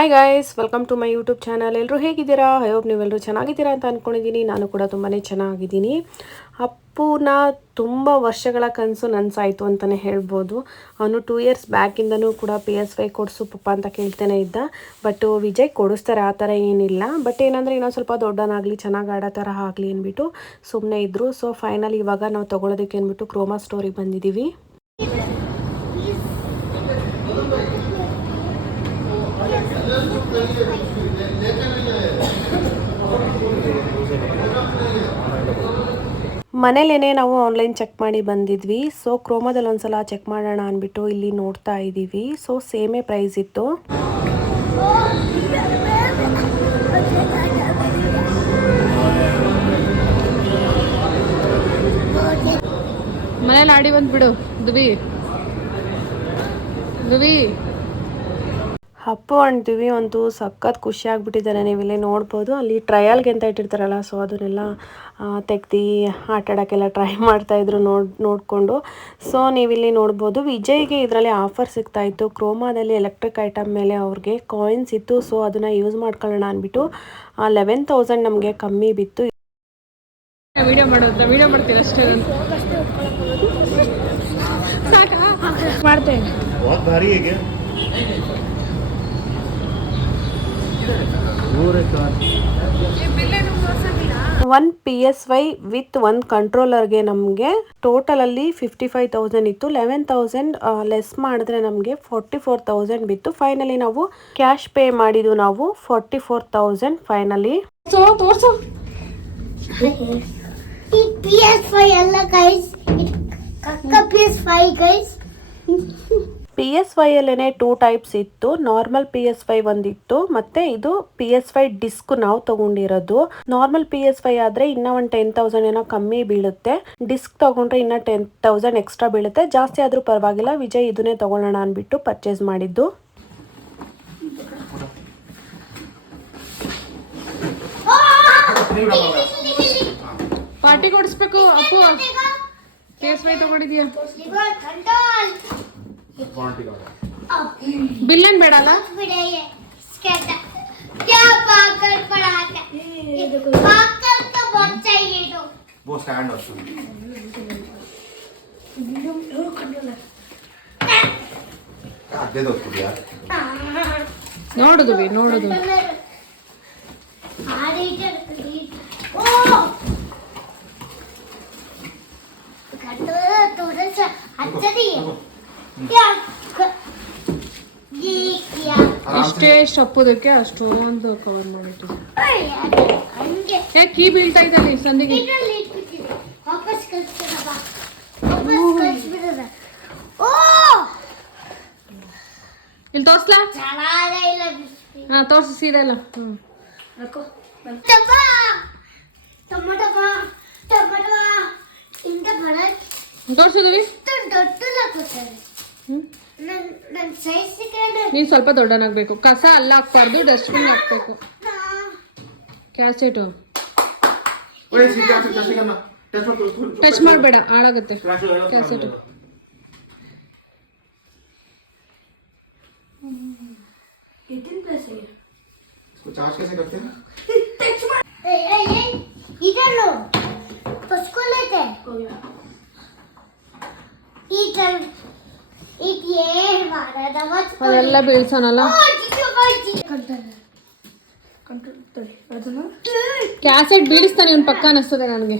Hi guys, welcome to my YouTube channel. ಎಲ್ಲರೂ ಹೇಗಿದ್ದೀರಾ? I hope ನೀವೆಲ್ಲರೂ ಚೆನ್ನಾಗಿದ್ದೀರಾ ಅಂತ ಅಂದ್ಕೊಂಡಿದ್ದೀನಿ. ನಾನು ಕೂಡ ತುಂಬಾ ಚೆನ್ನಾಗಿದ್ದೀನಿ. ಅಪ್ಪುನ ತುಂಬ ವರ್ಷಗಳ ಕನಸು ನನಸಾಯಿತು ಅಂತಲೇ ಹೇಳ್ಬೋದು. ಅವನು 2 ಇಯರ್ಸ್ ಬ್ಯಾಕಿಂದನೂ ಕೂಡ PS5 ಕೊಡಿಸು ಪಪ್ಪ ಅಂತ ಕೇಳ್ತಾನೆ ಇದ್ದ. ಬಟ್ ವಿಜಯ್ ಕೊಡಿಸ್ತಾರೆ, ಆ ಥರ ಏನಿಲ್ಲ. ಬಟ್ ಏನಂದರೆ ಇನ್ನೊಂದು ಸ್ವಲ್ಪ ದೊಡ್ಡನಾಗಲಿ, ಚೆನ್ನಾಗಿ ಆಡೋ ಥರ ಆಗಲಿ ಅಂದ್ಬಿಟ್ಟು ಸುಮ್ಮನೆ ಇದ್ದರು. ಸೊ ಫೈನಲ್ ಇವಾಗ ನಾವು ತೊಗೊಳೋದಕ್ಕೆ ಅಂದ್ಬಿಟ್ಟು ಕ್ರೋಮಾ ಸ್ಟೋರಿಗೆ ಬಂದಿದ್ದೀವಿ. ಮನೇಲೇನೆ ನಾವು ಆನ್ಲೈನ್ ಚೆಕ್ ಮಾಡಿ ಬಂದಿದ್ವಿ. ಸೊ ಕ್ರೋಮಾದಲ್ಲಿ ಒಂದ್ಸಲ ಚೆಕ್ ಮಾಡೋಣ ಅಂದ್ಬಿಟ್ಟು ಇಲ್ಲಿ ನೋಡ್ತಾ ಇದ್ದೀವಿ. ಸೊ ಸೇಮೇ ಪ್ರೈಸ್ ಇತ್ತು. ಮನೇಲಿ ಆಡಿ ಬಂದ್ಬಿಡು ದುವಿ. ಅಪ್ಪು ಅಂತೀವಿ ಅಂತೂ ಸಖತ್ ಖುಷಿ ಆಗಿಬಿಟ್ಟಿದ್ದಾರೆ. ನೀವಿಲ್ಲಿ ನೋಡ್ಬೋದು, ಅಲ್ಲಿ ಟ್ರಯಲ್ಗೆ ಅಂತ ಇಟ್ಟಿರ್ತಾರಲ್ಲ, ಸೊ ಅದನ್ನೆಲ್ಲ ತೆಗ್ದು ಆಟಾಡೋಕ್ಕೆಲ್ಲ ಟ್ರೈ ಮಾಡ್ತಾಯಿದ್ರು ನೋಡಿಕೊಂಡು. ಸೊ ನೀವಿಲ್ಲಿ ನೋಡ್ಬೋದು, ವಿಜಯ್ಗೆ ಇದರಲ್ಲಿ ಆಫರ್ ಸಿಗ್ತಾಯಿತ್ತು. ಕ್ರೋಮಾದಲ್ಲಿ ಎಲೆಕ್ಟ್ರಿಕ್ ಐಟಮ್ ಮೇಲೆ ಅವ್ರಿಗೆ ಕಾಯಿನ್ಸ್ ಇತ್ತು. ಸೊ ಅದನ್ನು ಯೂಸ್ ಮಾಡ್ಕೊಳ್ಳೋಣ ಅಂದ್ಬಿಟ್ಟು 11,000 ನಮಗೆ ಕಮ್ಮಿ ಬಿತ್ತು. ವಿಡಿಯೋ ಮಾಡ್ತೀವಿ ಅಷ್ಟೇ. ಮಾಡ್ತೇವೆ. ಒನ್ PS5 ವಿತ್ 1 ಕಂಟ್ರೋಲರ್ಗೆ ನಮಗೆ ಟೋಟಲಲ್ಲಿ 55,000 ಇತ್ತು. 11,000 ಲೆಸ್ ಮಾಡಿದ್ರೆ ನಮಗೆ 44,000 ಬಿತ್ತು. ಫೈನಲಿ ನಾವು ಕ್ಯಾಶ್ ಪೇ ಮಾಡಿದ್ದು ನಾವು 44,000 ಫೈನಲಿ. ತೋರ್ಸು. PS5 ಅಲ್ಲ ಗೈಸ್, PS5 ಗೈಸ್. PS5 ಅಲ್ಲೇ 2 ಟೈಪ್ಸ್ ಇತ್ತು. ನಾರ್ಮಲ್ PS5 ಒಂದಿತ್ತು, ಮತ್ತೆ ಇದು PS5 ಡಿಸ್ಕ್ ನಾವು ತಗೊಂಡಿರೋದು. ನಾರ್ಮಲ್ PS5 ಆದ್ರೆ ಇನ್ನ ಒಂದು 10,000 ಏನೋ ಕಮ್ಮಿ ಬೀಳುತ್ತೆ. ಡಿಸ್ಕ್ ತಗೊಂಡ್ರೆ ಇನ್ನ 10,000 ಎಕ್ಸ್ಟ್ರಾ ಬೀಳುತ್ತೆ. ಜಾಸ್ತಿ ಆದ್ರೂ ಪರವಾಗಿಲ್ಲ. ವಿಜಯ್ ಇದನ್ನೇ ತಗೊಳ್ಳೋಣ ಅನ್ಬಿಟ್ಟು ಪರ್ಚೇಸ್ ಮಾಡಿದ್ದು. ಪಾರ್ಟಿ ಕೊಡಿಸ್ಬೇಕು ಅಪ್ಪು. PS5 ತಗೊಂಡಿದ್ಯಾ? ಬಿಲ್ಲನ್ ಬೇಡ ಅಲ್ಲ? ನೋಡುದು ಇಷ್ಟೇ ಅಪ್ಪುದಕ್ಕೆ ಅಷ್ಟೊಂದು ಕವರ್ ಮಾಡಿಟ್ಟಿದ್ದೆ. ಕೀ ಬೀಳ್ತಾ ಇದ್ದಲ್ಲಿ ಸಂದಿಗೆ. ಇಲ್ಲಿ ತೋರ್ಸ್ಲಾ? ಹಾ ತೋರ್ಸು ಸೀದಾ ಇಲ್ಲ. ತೋರ್ಸಿದ್ವಿ. ನೀನ್ ಸ್ವಲ್ಪ ದೊಡ್ಡನಾಗ್ಬೇಕು. ಕಸ ಅಲ್ಲ ಹಾಕ್ಬಾರ್ದು, ಡಸ್ಟ್ಬಿನ್ ಹಾಕ್ಬೇಕು. ಕ್ಯಾಸೆಟು ಟಚ್ ಮಾಡಬೇಡ, ಹಾಳಾಗುತ್ತೆ ಕ್ಯಾಸೆಟು. ಅದೆಲ್ಲ ಬೀಳ್ಸೋನಲ್ಲ. ಕ್ಯಾಸೆಟ್ ಬೀಳಿಸ್ತಾನೆ ಒಂದು ಪಕ್ಕ ಅನಿಸ್ತದೆ ನನಗೆ.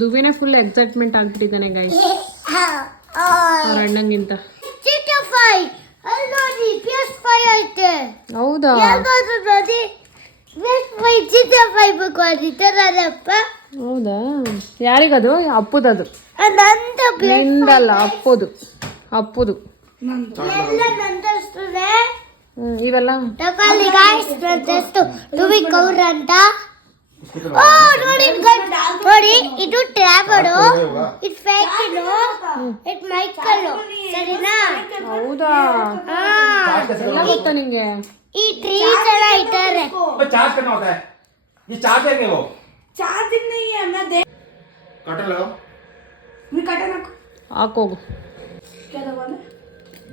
ದುವಿನೇ ಫುಲ್ ಎಕ್ಸೈಟ್ಮೆಂಟ್ ಆಗ್ಬಿಟ್ಟಿದ್ದಾನೆ ಗೈಸ್, ಅವ್ರ ಅಣ್ಣಂಗಿಂತ. ಹೌದಾ? ಹೌದಾ? ಯಾರಿಗದು? ಅಪ್ಪುದದು. ನಿಂದಲ್ಲ, ಅಪ್ಪುದು. ಇವೆಲ್ಲ ನೋಡಿ, ಇದು ಟ್ಯಾಬರು, ಇದು ಫೇಕ್, ಇದು ಮೈಕಲ್ಲು, ಸರಿನಾ? ಹೌದಾ? ಎಲ್ಲ ಗೊತ್ತಾ ನಿಂಗೆ? ಈ 3 ಜನ ಇದ್ದಾರೆ. चार्ज करना होता है, ये चार्ज है क्या? वो चार्जिंग नहीं है, मैं देख कटर लगाओ। मैं कटर रखो। ಹಾಕೋಗು.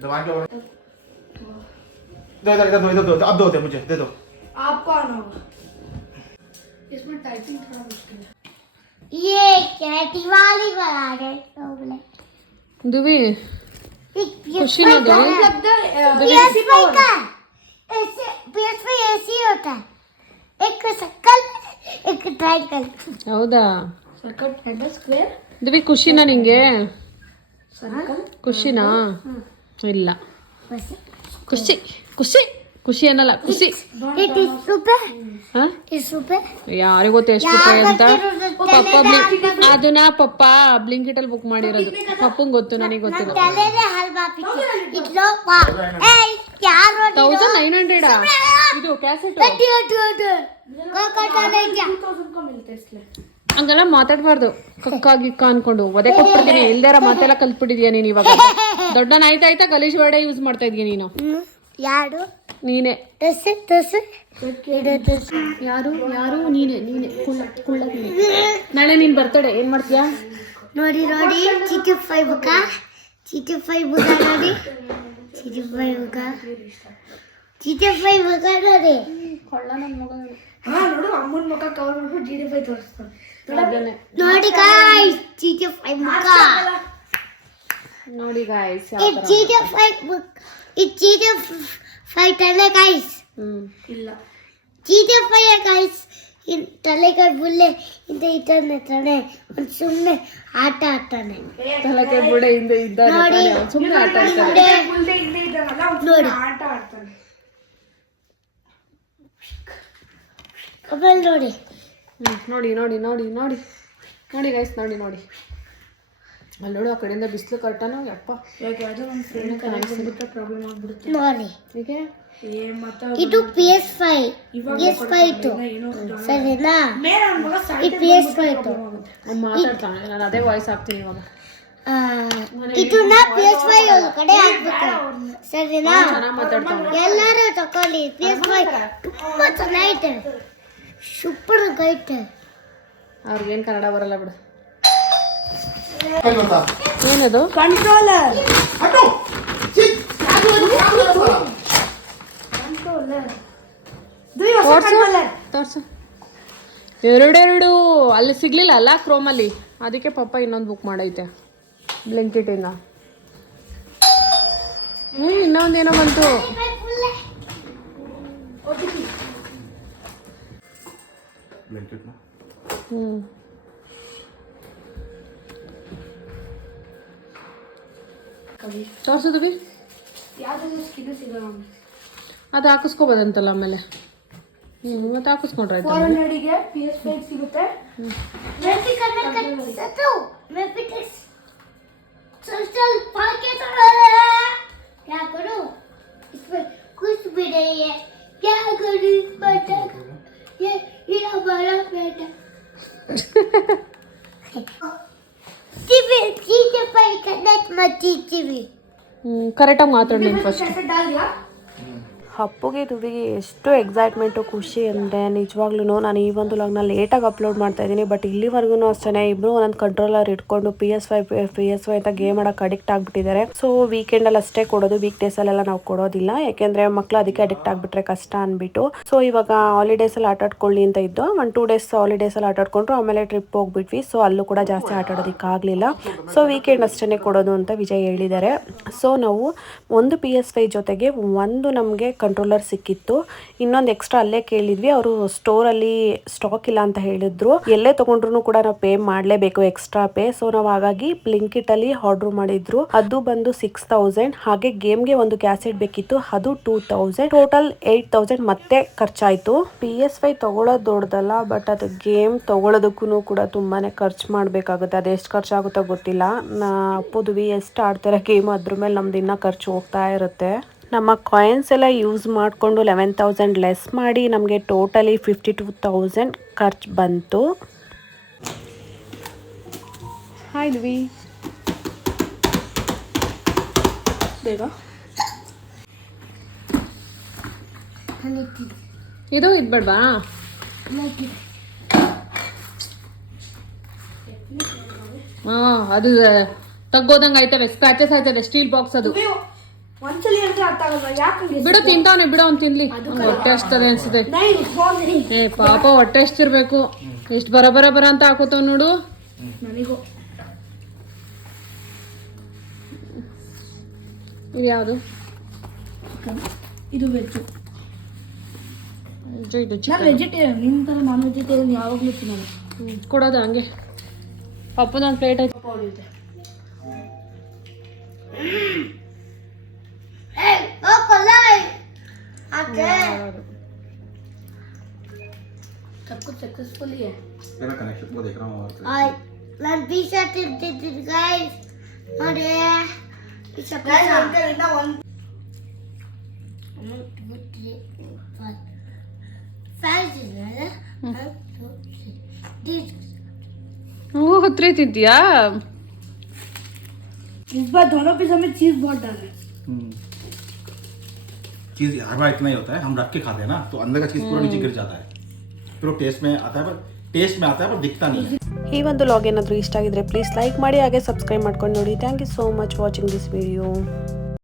दवा के दो इधर इधर इधर दो अब दो दे मुझे दे दो. आपको आना होगा. इसमें टाइपिंग थोड़ा मुश्किल है. ये क्या दिवाली बना रहे लोग. दिवी खुशी ना दे. PS5 का ऐसे PS5 ऐसे ही होता है. एक सर्कल एक ट्रायंगल. ಹೌದಾ? Circle and square. ದಿವಿ ಖುಷಿನಾ ನಿಂಗೆ? सर्कल. ಖುಷಿನಾ? ಇಲ್ಲ. बस ಖುಷಿ ಖುಷಿ ಖುಷಿ ಅನ್ನಲ್ಲ ಖುಷಿ. it is super. ಹಾ? It's super. ಯಾರಿಗ್ ಗೊತ್ತು ಎಷ್ಟು ರೂಪಾಯಿ ಅಂತ. ಪಪ್ಪ ಅದನ್ನ ಪಪ್ಪ ಬ್ಲಿಂಕಿಟ್ ಅಲ್ಲಿ ಬುಕ್ ಮಾಡಿರೋದು. ಪಪ್ಪಂಗ್ ಗೊತ್ತು, ನನಗೆ ಗೊತ್ತಿಲ್ಲ. ತಲೆನೇ ಹಲ್ವಾ ಪಿಚ್ಚು. ಇಟ್ಲೋ ಪಾ. ಏಯ್ ಯಾರು 1900 ಇದು ಕ್ಯಾಸೆಟ್. ಹಂಗೆಲ್ಲ ಮಾತಾಡ್ಬಾರ್ದು. ಕಕ್ಕ ಗಿಕ್ಕ ಅನ್ಕೊಂಡು ಒದೆ ಕೊಟ್ಬಿಡ್ತೀನಿ. ಇಲ್ದಾರ ಮಾತೆಲ್ಲ ಕಲ್ತ್ಬಿಟ್ಟಿದ್ಯಾ ನೀನು ಇವಾಗ. ದೊಡ್ಡನ ಆಯ್ತಾ ಗಲೀಜ್ ವರ್ಡೆ ಯೂಸ್ ಮಾಡ್ತಾ ಇದೀಯ ನೀನು. ಯಾರು ನೀನೆ. ಯಾರು ಯಾರು ನೀನೆ ನೀನೆ ಕುಳ್ಳ ನೀನೆ. ನಾಳೆ ನೀನ್ ಬರ್ತಡೆ ಏನ್ ಮಾಡ್ತೀಯಾ? ನೋಡಿ ನೋಡಿ GTA5 ಬುಕ್ಕ. GTA5 ಬುಕ್ಕ ನೋಡಿ. GTA5 ಬುಕ್ಕ. GTA5 ಬುಕ್ಕ ನೋಡಿ. ಹಾ ನೋಡು ಅಮ್ಮನ ಮುಖ ಕವರ್ ಮಾಡ್ಬಿಟ್ಟು GTA5 ತೋರಿಸ್ತಾನೆ. ನೋಡಿ ಗಾಯ್ಸ್ GTA5 ಬುಕ್ಕ. ನೋಡಿ ಗಾಯ್ಸ್ GTA5 ಬುಕ್. GTA5 ತಲೆ ಗಾಯ್ಸ್. ಇಲ್ಲ GTA5 ಗಾಯ್ಸ್. ಇನ್ ತಲೆಗೆ ಬುಲ್ಲೆ ಇಂದ ಇದ್ದಾನೆ ತಾನೆ. ಒಂದು ಸುಮ್ಮನೆ ಆಟ ಆಡ್ತಾನೆ. ತಲಕೆ ಬುಡೆ ಹಿಂದೆ ಇದ್ದಾನೆ ನೋಡಿ. ತಾನೆ, ಸುಮ್ಮನೆ ಆಟ ಆಡ್ತಾನೆ. ಮುಂದೆ ಹಿಂದೆ ಇದ್ದಾನಲ್ಲ ಅವ್ನು ನೋಡಿ. ಆಟ ಆಡ್ತಾನೆ. ಆಮೇಲೆ ನೋಡಿ ನೋಡಿ ನೋಡಿ ನೋಡಿ ನೋಡಿ ನೋಡಿ ಗೈಸ್ ನೋಡಿ ನೋಡಿ ಅಲ್ಲಿ ನೋಡು. ಆ ಕಡೆಯಿಂದ ಬಿಸಿಲು ಕರ್ಟನು ಯಪ್ಪ ಯಾಕೆ ಅದು ಒಂದು ಫೋನ್ ಕನೆಕ್ಟ್ ಪ್ರಾಬ್ಲಮ್ ಆಗ್ಬಿಡುತ್ತೆ. ನೋಡಿ ಹೀಗೆ ಮತ್ತೆ ಇದು PS5 ಇತ್ತು ಸರಿನಾ. ಇದು PS5 ಇತ್ತು. ಮಾತಾಡ್ತಾನೆ. ನಾನು ಅದೇ ವಾಯ್ಸ್ ಹಾಕ್ತೀನಿ ಇವಾಗ. ಇದನ್ನ PS5 ಒಳಗಡೆ ಹಾಕ್ಬೇಕು ಸರಿನಾ. ಚೆನ್ನಾಗಿ ಮಾತಾಡ್ತಾನೆ. ಎಲ್ಲರೂ ತಕೊಳ್ಳಿ. PS5 ತುಂಬಾ ಚೆನ್ನಾಗೈತೆ. ಸೂಪರ್ ಆಗೈತೆ. ಅವ್ರಿಗೇನು ಕನ್ನಡ ಬರಲ್ಲ ಬಿಡು. क्या करता? ಏನದು? ಕಂಟ್ರೋಲರ್. हटो. चिक. ತೋರ್ಸು. ಎರಡೆರಡು ಅಲ್ಲಿ ಸಿಗ್ಲಿಲ್ಲ ಅಲ್ಲ ಕ್ರೋಮಲ್ಲಿ. ಅದಕ್ಕೆ ಪಪ್ಪ ಇನ್ನೊಂದು ಬುಕ್ ಮಾಡೈತೆ ಬ್ಲಿಂಕಿಟಿಂದ. ಇನ್ನೊಂದೇನೋ ಬಂತು. ब्लैंकेट ना. ತೋರ್ಸಿದ್ವಿ. ಯಾವ್ದಾದ್ರು ಸ್ಕಿನ್ ಸಿಗಲ್ಲ. ಅದು ಹಾಕಿಸ್ಕೋಬೋದಂತಲ್ಲ ಆಮೇಲೆ. ಮತ್ತೆ ಹಾಕಿಸ್ಕೊಂಡ್ರಾಯ್ತು. 400 ಗೆ PS5 ಸಿಗುತ್ತೆ. ಮೆಫಿ ಕನೆಕ್ಟ್ ಸತು ಮೆಫಿಟಿಕ್ಸ್ सोशल पार्केट क्या करूं इसमें कुछ भी नहीं है. क्या करूं इस बेटा ये हमारा बेटा. टीवी पे कनेक्ट मत टीवी. ಕರೆಕ್ಟಾಗಿ ಮಾತಾಡಿ ನೀನು ಫಸ್ಟ್. कैसे डाल दिया. ಹಪ್ಪುಗೆ ದುವಿಗೆ ಎಷ್ಟು ಎಕ್ಸೈಟ್ಮೆಂಟು ಖುಷಿ ಅಂದರೆ ನಿಜವಾಗ್ಲೂ ನಾನು ಈ ಒಂದು ಲಾಗ್ನ ಲೇಟಾಗಿ ಅಪ್ಲೋಡ್ ಮಾಡ್ತಾ ಇದ್ದೀನಿ. ಬಟ್ ಇಲ್ಲಿವರೆಗೂ ಅಷ್ಟೇ ಇಬ್ಬರು ಒಂದೊಂದು ಕಂಟ್ರೋಲರ್ ಇಟ್ಕೊಂಡು PS5 ಅಂತ ಗೇಮ್ ಆಡೋಕೆ ಅಡಿಕ್ಟ್ ಆಗಿಬಿಟ್ಟಿದ್ದಾರೆ. ಸೊ ವೀಕೆಂಡಲ್ಲಿ ಅಷ್ಟೇ ಕೊಡೋದು, ವೀಕ್ ಡೇಸಲ್ಲೆಲ್ಲ ನಾವು ಕೊಡೋದಿಲ್ಲ. ಯಾಕೆಂದರೆ ಮಕ್ಕಳು ಅದಕ್ಕೆ ಅಡಿಕ್ಟ್ ಆಗಿಬಿಟ್ರೆ ಕಷ್ಟ ಅಂದ್ಬಿಟ್ಟು. ಸೊ ಇವಾಗ ಹಾಲಿಡೇಸಲ್ಲಿ ಆಟ ಆಡ್ಕೊಳ್ಳಿ ಅಂತ ಇದ್ದು 1-2 ಡೇಸ್ ಹಾಲಿಡೇಸಲ್ಲಿ ಆಟ ಆಡ್ಕೊಂಡ್ರು. ಆಮೇಲೆ ಟ್ರಿಪ್ ಹೋಗ್ಬಿಟ್ವಿ. ಸೊ ಅಲ್ಲೂ ಕೂಡ ಜಾಸ್ತಿ ಆಟ ಆಡೋದಕ್ಕಾಗಲಿಲ್ಲ. ಸೊ ವೀಕೆಂಡ್ ಅಷ್ಟೇ ಕೊಡೋದು ಅಂತ ವಿಜಯ್ ಹೇಳಿದ್ದಾರೆ. ಸೊ ನಾವು ಒಂದು PS5 ಜೊತೆಗೆ ಒಂದು ನಮಗೆ ಕಂಟ್ರೋಲರ್ ಸಿಕ್ಕಿತ್ತು. ಇನ್ನೊಂದು ಎಕ್ಸ್ಟ್ರಾ ಅಲ್ಲೇ ಕೇಳಿದ್ವಿ. ಅವರು ಸ್ಟೋರಲ್ಲಿ ಸ್ಟಾಕ್ ಇಲ್ಲ ಅಂತ ಹೇಳಿದ್ರು. ಎಲ್ಲೇ ತಗೊಂಡ್ರು ಕೂಡ ನಾವು ಪೇ ಮಾಡಲೇಬೇಕು, ಎಕ್ಸ್ಟ್ರಾ ಪೇ. ಸೊ ನಾವು ಹಾಗಾಗಿ ಬ್ಲಿಂಕಿಟ್ ಅಲ್ಲಿ ಆರ್ಡರ್ ಮಾಡಿದ್ರು. ಅದು ಬಂದು 6000. ಹಾಗೆ ಗೇಮ್ಗೆ ಒಂದು ಕ್ಯಾಸೆಟ್ ಬೇಕಿತ್ತು, ಅದು 2000. ಟೋಟಲ್ 8000 ಮತ್ತೆ ಖರ್ಚಾಯ್ತು. PS5 ತಗೊಳ್ಳೋದು ದೊಡ್ಡದಲ್ಲ, ಬಟ್ ಅದು ಗೇಮ್ ತಗೊಳ್ಳೋದಕ್ಕೂ ಕೂಡ ತುಂಬಾನೇ ಖರ್ಚು ಮಾಡಬೇಕಾಗುತ್ತೆ. ಅದು ಎಷ್ಟು ಖರ್ಚಾಗುತ್ತೋ ಗೊತ್ತಿಲ್ಲ. ಅಪ್ಪುದ್ವಿ ಎಷ್ಟು ಆಡ್ತಾರೆ ಗೇಮ್, ಅದ್ರ ಮೇಲೆ ನಮ್ದು ಇನ್ನೂ ಖರ್ಚು ಹೋಗ್ತಾ ಇರುತ್ತೆ. ನಮ್ಮ ಕಾಯಿನ್ಸ್ ಎಲ್ಲ ಯೂಸ್ ಮಾಡಿಕೊಂಡು 11,000 ಲೆಸ್ ಮಾಡಿ ನಮಗೆ ಟೋಟಲಿ 52,000 ಖರ್ಚು ಬಂತು. ಹಾಯ್ ದ್ವಿ, ಬೇಗ ಇದು ಬೇಡವಾ? ಹಾಂ ಅದು ತಗ್ಗೋದಂಗ ಆಯ್ತವೆ, ಸ್ಕ್ರಾಚಸ್ ಆಯ್ತದೆ, ಸ್ಟೀಲ್ ಬಾಕ್ಸ್ ಅದು. ಒಂದ್ಸಲಿ ಹೇಳಿದ್ರೆ ಅರ್ಥ ಆಗಲ್ಲ, ಯಾಕೆ ಬಿಡು ತಿಂತಾವನೆ, ಬಿಡು ಅವ್ನು ತಿನ್ಲಿ. ಹೊಟ್ಟೆ ಅಷ್ಟದೆ ಅನ್ಸುತ್ತೆ. ಏ ಪಾಪ ಹೊಟ್ಟೆ ಎಷ್ಟಿರ್ಬೇಕು, ಎಷ್ಟು ಬರ ಅಂತ ಹಾಕೋತಾವ್ ನೋಡು. ನನಗೂ ಇದು ಯಾವುದು? ಇದು ವೆಜ್ಜು. ಇದು ನಾನು ಚಿಕನ್. ವೆಜಿಟೇರಿಯನ್, ನಿಮ್ಮ ಥರ ನಾನ್ ವೆಜಿಟೇರಿಯನ್ ಯಾವಾಗಲೂ ತಿನ್ನಲ್ಲ. ಕೊಡೋದು ಹಂಗೆ. ಪಪ್ಪದೊಂದು ಪ್ಲೇಟ್ ಐತೆ. सब कुछ सक्सेसफुल ही है. मेरा कनेक्शन वो देख रहा हूँ और ನಾನು ಪೀಸಾ ತಿಂತಿದ್ದೀನಿ ಗೈಸ್. ನೋಡಿ ಪೀಸಾ Guys, ಪೀಸಾ uncle ಇಂದ ಒಂದು ಓ 3 ತಿಂತೀಯಾ? इस बार दोनों पिज्जा में चीज बहुत डाल है. चीज हर बार इतना ही होता है, हम रख के खाते हैं ना, तो अंदर का चीज पूरा नीचे गिर जाता है, फिर वो टेस्ट में आता है पर दिखता नहीं है. ಈ ಒಂದು ಲಾಗ್ ಏನಾದರೂ ಇಷ್ಟ ಆಗಿದ್ರೆ ಪ್ಲೀಸ್ ಲೈಕ್ ಮಾಡಿ, ಹಾಗೆ ಸಬ್ಸ್ಕ್ರೈಬ್ ಮಾಡ್ಕೊಂಡು ನೋಡಿ. Thank you so much watching this video.